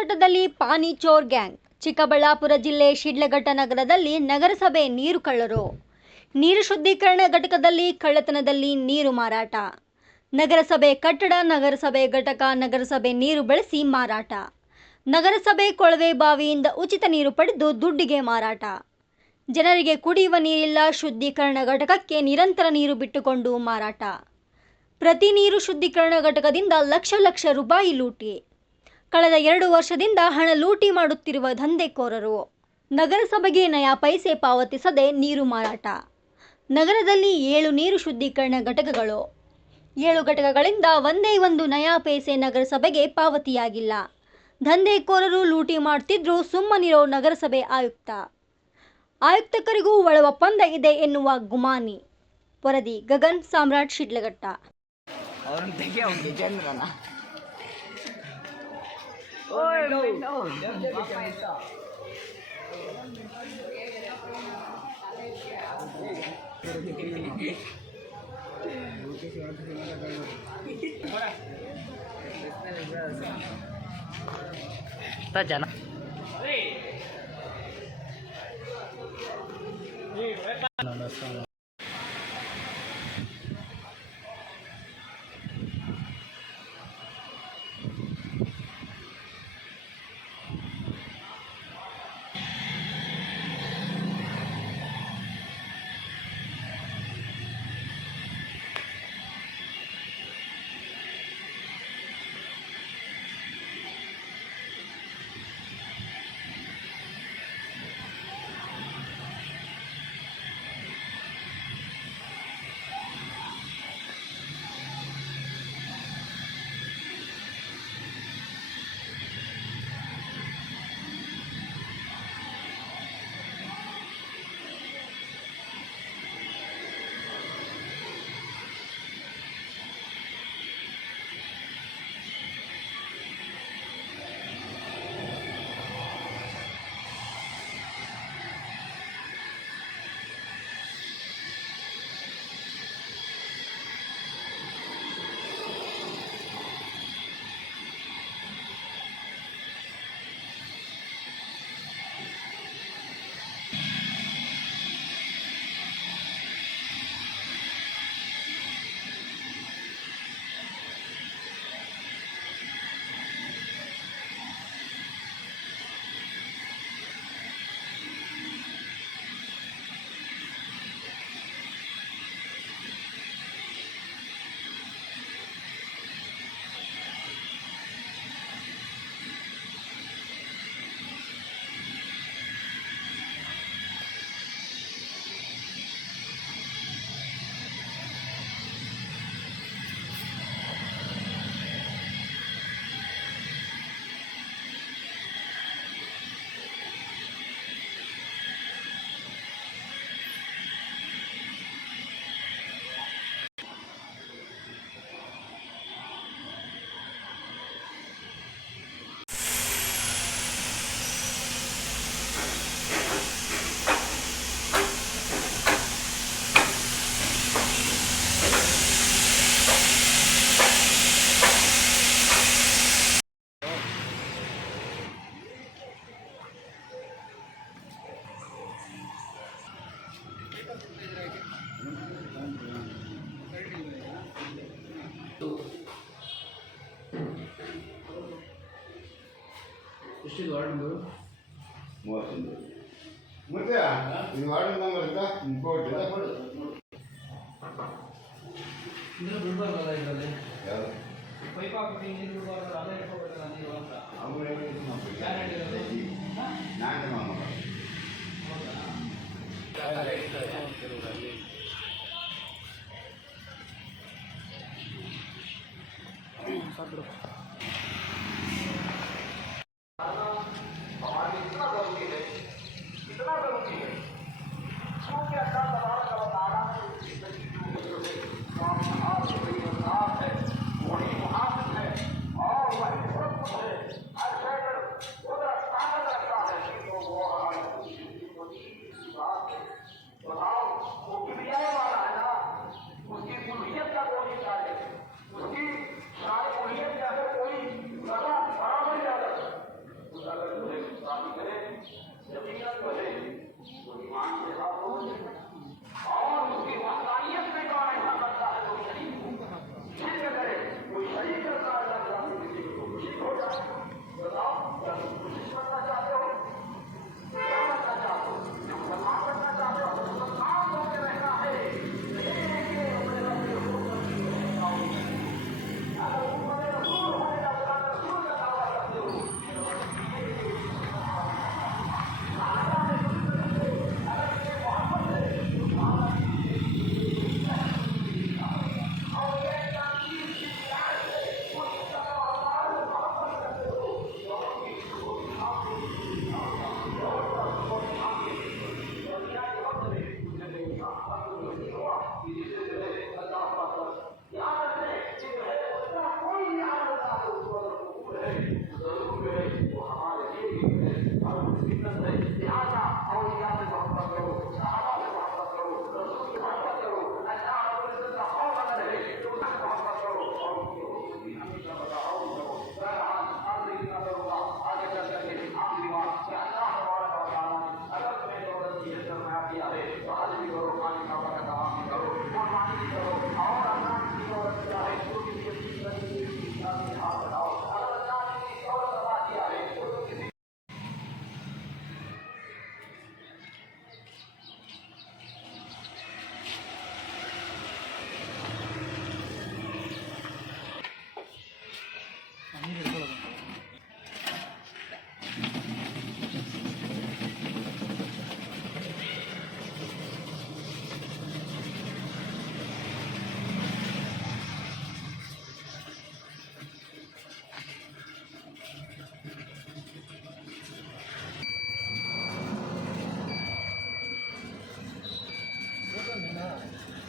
ಶಿಡ್ಲಘಟ್ಟದಲ್ಲಿ ಪಾನಿ ಚೋರ್ gang. Chikkaballapur ಜಿಲ್ಲೆ ಶಿಡ್ಲಘಟ್ಟ ನಗರದಲ್ಲಿ ನಗರಸಭೆ ನೀರು ಕಳ್ಳರು. ನೀರು ಶುದ್ಧೀಕರಣ ಘಟಕದಲ್ಲಿ ಕಳ್ಳತನದಲ್ಲಿ ನೀರು ಮಾರಾಟ. ನಗರಸಭೆ ಕಟ್ಟಡ, ನಗರಸಭೆ ಘಟಕ, ನಗರಸಭೆ ನೀರು ಬಳಸಿ ಮಾರಾಟ. ನಗರಸಭೆ ಕೊಳವೆ ಬಾವಿಯಿಂದ ಉಚಿತ ನೀರು ಪಡೆದು ದುಡ್ಡಿಗೆ ಮಾರಾಟ. ಜನರಿಗೆ ಕುಡಿಯುವ ನೀರಿಲ್ಲ, ಶುದ್ಧೀಕರಣ ಘಟಕಕ್ಕೆ ನಿರಂತರ ನೀರು ಬಿಟ್ಟುಕೊಂಡು ಮಾರಾಟ. ಪ್ರತಿ ನೀರು ಶುದ್ಧೀಕರಣ ಘಟಕದಿಂದ ಲಕ್ಷ ರೂಪಾಯಿ ಲೂಟಿ. ಕಳೆದ 2 ವರ್ಷದಿಂದ ಹಣ ಲೂಟಿ ಮಾಡುತ್ತಿರುವ ದಂಧೆಕೋರರು. ನಗರಸಭೆಗೆ ನಯಾ ಪೈಸೆ ಪಾವತಿಸದೆ ನೀರು ಮಾರಾಟ. ನಗರದಲ್ಲಿ 7 ನೀರು ಶುದ್ಧೀಕರಣ ಘಟಕಗಳು. 7 ಘಟಕಗಳಿಂದ ಒಂದೇ ಒಂದು ನಯಾ ಪೈಸೆ ನಗರಸಭೆಗೆ ಪಾವತಿಯಾಗಿಲ್ಲ. ದಂಧೆಕೋರರು ಲೂಟಿ ಮಾಡ್ತಿದ್ರು, ಸುಮ್ಮನಿರೋ ನಗರಸಭೆ ಆಯುಕ್ತರಿಗೂ ಒಳ ಒಪ್ಪಂದ ಇದೆ ಎನ್ನುವ ಗುಮಾನಿ. ವರದಿ ಗಗನ್ ಸಾಮ್ರಾಟ್, ಶಿಡ್ಲಘಟ್ಟ. ಜನ ಎಷ್ಟಿದು ವಾರ್ಡ್ 31 ಮತ್ತೆ ಇದು ವಾರ್ಡ್ ನಂಬರ್ ಅಂತ ಕೊಡು ಇಂದ್ರ ಬಿಡಬಾರಲ್ಲ ಇದರಲ್ಲಿ ಯಾರು ಪೈಪ್ ಹಾಕಿ ನೀರು ಬಿಡಬಾರಲ್ಲ ಅದೇ ಇಟ್ಕೋಬೇಕಲ್ಲ ನೀರು ಅಂತ ಅವರು ಹೇಳಿದ್ರು ನಾನು ಮಾಮ ಸಾಕು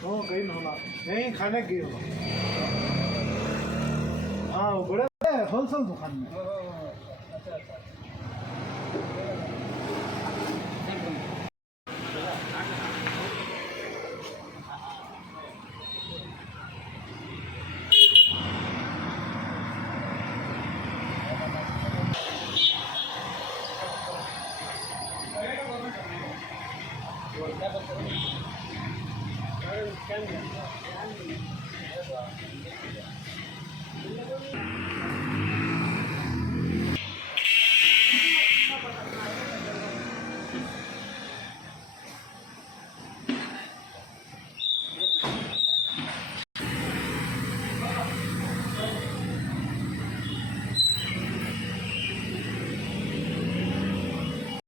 वो कहीं ना होला यहीं खाने की होला हाँ वो बड़े होलसेल दुकान में अच्छा अच्छा